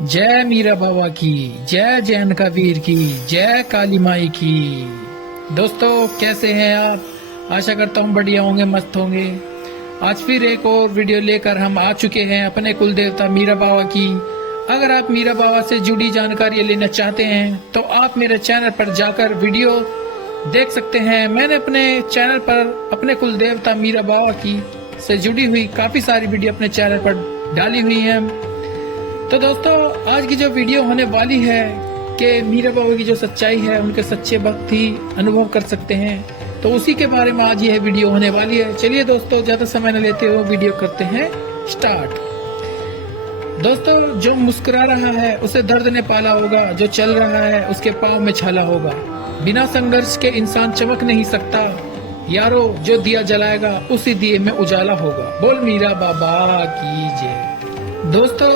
जय मीरा बाबा की, जय जैन का वीर की, जय काली माई की। दोस्तों कैसे हैं आप? आशा करता हूँ बढ़िया होंगे, मस्त होंगे। आज फिर एक और वीडियो लेकर हम आ चुके हैं अपने कुल देवता मीरा बाबा की। अगर आप मीरा बाबा से जुड़ी जानकारी लेना चाहते हैं तो आप मेरे चैनल पर जाकर वीडियो देख सकते हैं। मैंने अपने चैनल पर अपने कुल देवता मीरा बाबा की से जुड़ी हुई काफी सारी वीडियो अपने चैनल पर डाली हुई हैं। तो दोस्तों आज की जो वीडियो होने वाली है कि मीरा बाबा की जो सच्चाई है, उनके सच्चे भक्त ही अनुभव कर सकते हैं, तो उसी के बारे में आज यह वीडियो होने वाली है। चलिए दोस्तों ज्यादा समय न लेते हुए वीडियो करते हैं स्टार्ट। दोस्तों जो मुस्कुरा रहा है उसे दर्द ने पाला होगा, जो चल रहा है उसके पाँव में छाला होगा। बिना संघर्ष के इंसान चमक नहीं सकता यारो, जो दिया जलाएगा उसी दिए में उजाला होगा। बोल मीरा बाबा की जय। दोस्तों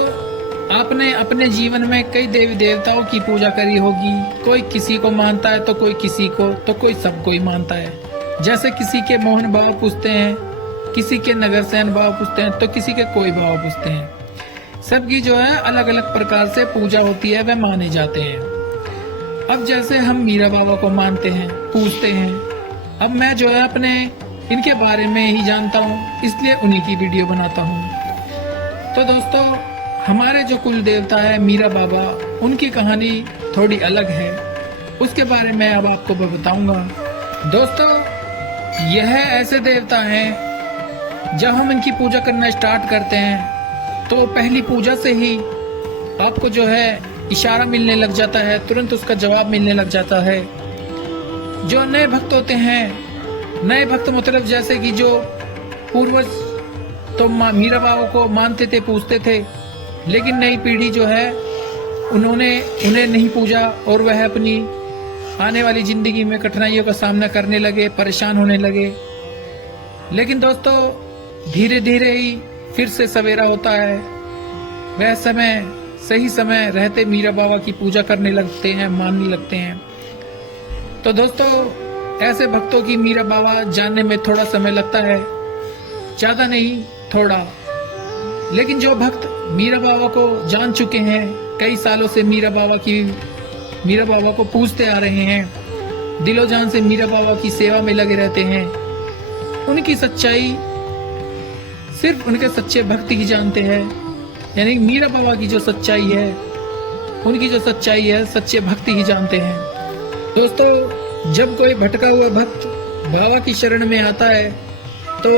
आपने अपने जीवन में कई देवी देवताओं की पूजा करी होगी। कोई किसी को मानता है तो कोई किसी को, तो कोई सबको ही मानता है। जैसे किसी के मोहन बाबा पूछते हैं, किसी के नगरसेन बाबा पूछते हैं, तो किसी के कोई बाबा पूछते हैं। सबकी जो है अलग अलग प्रकार से पूजा होती है, वे माने जाते हैं। अब जैसे हम मीरा बाबा को मानते हैं, पूछते हैं, अब मैं जो है अपने इनके बारे में ही जानता हूँ, इसलिए उन्हीं की वीडियो बनाता हूँ। तो दोस्तों हमारे जो कुल देवता है मीरा बाबा, उनकी कहानी थोड़ी अलग है, उसके बारे में अब आपको मैं बताऊंगा। दोस्तों यह ऐसे देवता हैं जब हम इनकी पूजा करना स्टार्ट करते हैं तो पहली पूजा से ही आपको जो है इशारा मिलने लग जाता है, तुरंत उसका जवाब मिलने लग जाता है। जो नए भक्त होते हैं, नए भक्त मतलब जैसे कि जो पूर्वज तो मीरा बाबा को मानते थे, पूजते थे, लेकिन नई पीढ़ी जो है उन्होंने उन्हें नहीं पूजा और वह अपनी आने वाली जिंदगी में कठिनाइयों का सामना करने लगे, परेशान होने लगे। लेकिन दोस्तों धीरे धीरे ही फिर से सवेरा होता है। वह समय सही समय रहते मीरा बाबा की पूजा करने लगते हैं, मानने लगते हैं। तो दोस्तों ऐसे भक्तों की मीरा बाबा जानने में थोड़ा समय लगता है, ज्यादा नहीं थोड़ा। लेकिन जो भक्त मीरा बाबा को जान चुके हैं, कई सालों से मीरा बाबा को पूजते आ रहे हैं, दिलो जान से मीरा बाबा की सेवा में लगे रहते हैं, उनकी सच्चाई सिर्फ उनके सच्चे भक्त ही जानते हैं। यानी मीरा बाबा की जो सच्चाई है, उनकी जो सच्चाई है सच्चे भक्त ही जानते हैं। दोस्तों जब कोई भटका हुआ भक्त बाबा की शरण में आता है तो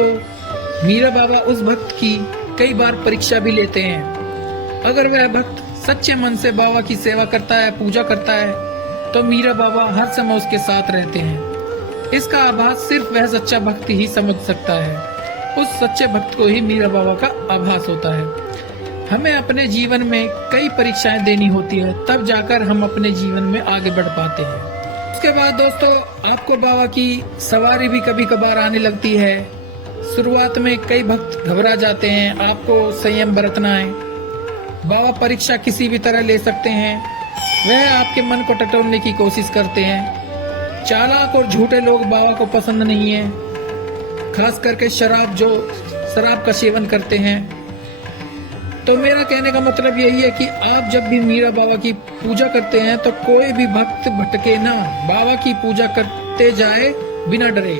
मीरा बाबा उस भक्त की कई बार परीक्षा भी लेते हैं। अगर वह भक्त सच्चे मन से बाबा की सेवा करता है, पूजा करता है, तो मीरा बाबा हर समय उसके साथ रहते हैं। इसका आभास सिर्फ वह सच्चा भक्त ही समझ सकता है। उस सच्चे भक्त को ही मीरा बाबा का आभास होता है। हमें अपने जीवन में कई परीक्षाएं देनी होती है, तब जाकर हम अपने जीवन में आगे बढ़ पाते हैं। उसके बाद दोस्तों आपको बाबा की सवारी भी कभी कभार आने लगती है। शुरुआत में कई भक्त घबरा जाते हैं, आपको संयम बरतना है। बाबा परीक्षा किसी भी तरह ले सकते हैं, वह आपके मन को टटोलने की कोशिश करते हैं। चालाक और झूठे लोग बाबा को पसंद नहीं है, खास करके शराब का सेवन करते हैं। तो मेरा कहने का मतलब यही है कि आप जब भी मीरा बाबा की पूजा करते हैं तो कोई भी भक्त भटके ना, बाबा की पूजा करते जाए बिना डरे।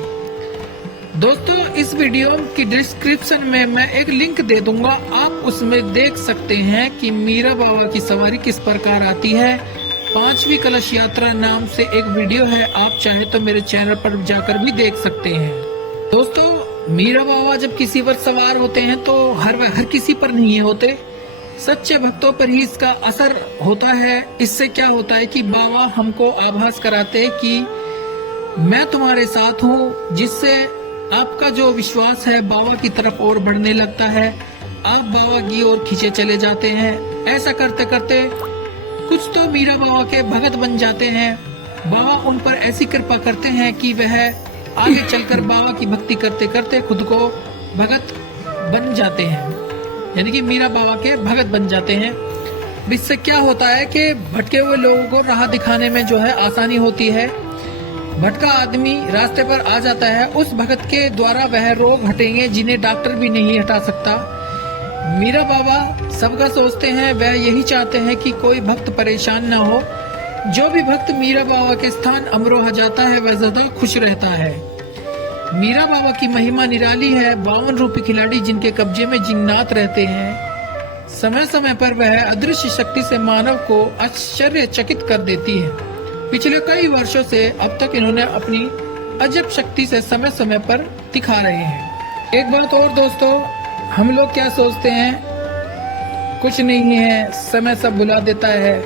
दोस्तों इस वीडियो की डिस्क्रिप्शन में मैं एक लिंक दे दूंगा, आप उसमें देख सकते हैं कि मीरा बाबा की सवारी किस प्रकार आती है। 5वीं कलश यात्रा नाम से एक वीडियो है, आप चाहे तो मेरे चैनल पर जाकर भी देख सकते हैं। दोस्तों मीरा बाबा जब किसी पर सवार होते हैं तो हर किसी पर नहीं होते, सच्चे भक्तों पर ही इसका असर होता है। इससे क्या होता है कि बाबा हमको आभास कराते हैं कि मैं तुम्हारे साथ हूँ, जिससे आपका जो विश्वास है बाबा की तरफ और बढ़ने लगता है। आप बाबा की ओर खींचे चले जाते हैं। ऐसा करते करते कुछ तो मीरा बाबा के भगत बन जाते हैं। बाबा उन पर ऐसी कृपा करते हैं कि वह आगे चलकर बाबा की भक्ति करते करते खुद को भगत बन जाते हैं, यानी कि मीरा बाबा के भगत बन जाते हैं। इससे क्या होता है कि भटके हुए लोगों को राह दिखाने में जो है आसानी होती है। भटका आदमी रास्ते पर आ जाता है, उस भगत के द्वारा वह रोग हटेंगे जिन्हें डॉक्टर भी नहीं हटा सकता। मीरा बाबा सबका सोचते हैं वह यही चाहते हैं कि कोई भक्त परेशान न हो। जो भी भक्त मीरा बाबा के स्थान अमरोहा जाता है वह ज्यादा खुश रहता है। मीरा बाबा की महिमा निराली है। 52 रूपी खिलाड़ी जिनके कब्जे में जिन्नात रहते हैं। समय समय पर वह अदृश्य शक्ति से मानव को आश्चर्यचकित कर देती है। पिछले कई वर्षों से अब तक इन्होंने अपनी अजब शक्ति से समय समय पर दिखा रहे हैं। एक बात और दोस्तों, हम लोग क्या सोचते हैं, कुछ नहीं है, समय सब बुला देता है।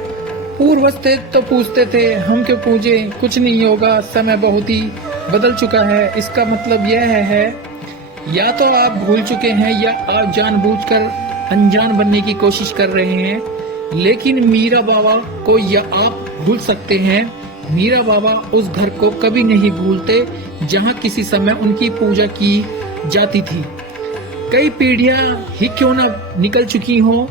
पूर्वज थे तो पूछते थे हम क्यों पूजे, कुछ नहीं होगा, समय बहुत ही बदल चुका है। इसका मतलब यह है या तो आप भूल चुके हैं या आप जानबूझकर अनजान बनने की कोशिश कर रहे हैं। लेकिन मीरा बाबा को या आप भूल सकते हैं, मीरा बाबा उस घर को कभी नहीं भूलते जहां किसी समय उनकी पूजा की जाती थी। कई पीढ़ियां ही क्यों ना निकल चुकी हों,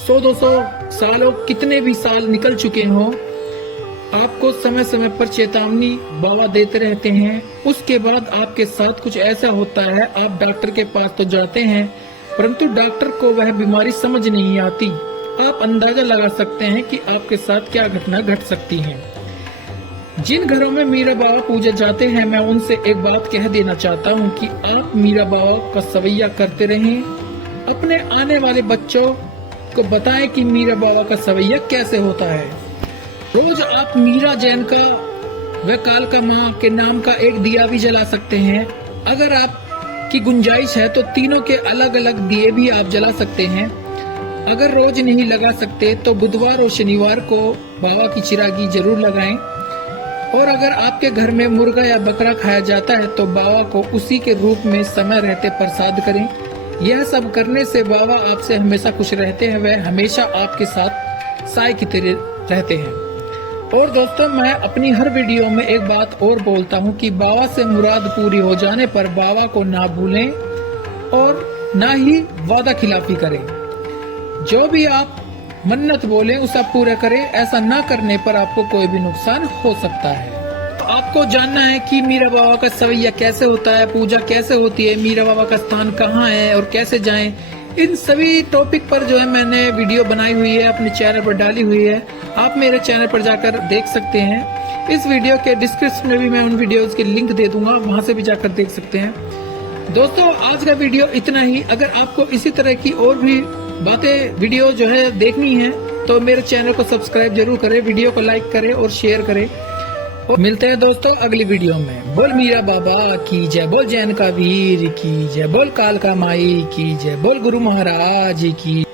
100-200 सालों कितने भी साल निकल चुके हों, आपको समय समय पर चेतावनी बाबा देते रहते हैं। उसके बाद आपके साथ कुछ ऐसा होता है, आप डॉक्टर के पास तो जाते हैं परंतु डॉक्टर को वह बीमारी समझ नहीं आती। आप अंदाजा लगा सकते हैं कि आपके साथ क्या घटना घट सकती है। जिन घरों में मीरा बाबा पूजा जाते हैं, मैं उनसे एक बात कह देना चाहता हूं कि आप मीरा बाबा का सवैया करते रहें। अपने आने वाले बच्चों को बताएं कि मीरा बाबा का सवैया कैसे होता है। रोज आप मीरा जैन का व कालका माँ के नाम का एक दिया भी जला सकते हैं। अगर आपकी गुंजाइश है तो तीनों के अलग अलग दिए भी आप जला सकते हैं। अगर रोज नहीं लगा सकते तो बुधवार और शनिवार को बाबा की चिरागी जरूर लगाएं। और अगर आपके घर में मुर्गा या बकरा खाया जाता है तो बाबा को उसी के रूप में समय रहते प्रसाद करें। यह सब करने से बाबा आपसे हमेशा खुश रहते हैं, वह हमेशा आपके साथ साय की तरह रहते हैं। और दोस्तों, मैं अपनी हर वीडियो में एक बात और बोलता हूं कि बाबा से मुराद पूरी हो जाने पर बाबा को ना भूलें और ना ही वादा खिलाफी करें। जो भी आप मन्नत बोले उसे पूरा करें। ऐसा ना करने पर आपको कोई भी नुकसान हो सकता है। तो आपको जानना है कि मीरा बाबा का सवैया कैसे होता है, पूजा कैसे होती है, मीरा बाबा का स्थान कहाँ है और कैसे जाएं, इन सभी टॉपिक पर जो है मैंने वीडियो बनाई हुई है, अपने चैनल पर डाली हुई है। आप मेरे चैनल पर जाकर देख सकते हैं। इस वीडियो के डिस्क्रिप्शन में भी मैं उन वीडियोस के लिंक दे दूंगा, वहां से भी जाकर देख सकते हैं। दोस्तों, आज का वीडियो इतना ही। अगर आपको इसी तरह की और भी बातें वीडियो जो है देखनी है तो मेरे चैनल को सब्सक्राइब जरूर करें, वीडियो को लाइक करें और शेयर करें। और मिलते हैं दोस्तों अगली वीडियो में। बोल मीरा बाबा की जय, बोल जैन का वीर की जय, बोल कालका माई की जय, बोल गुरु महाराज की।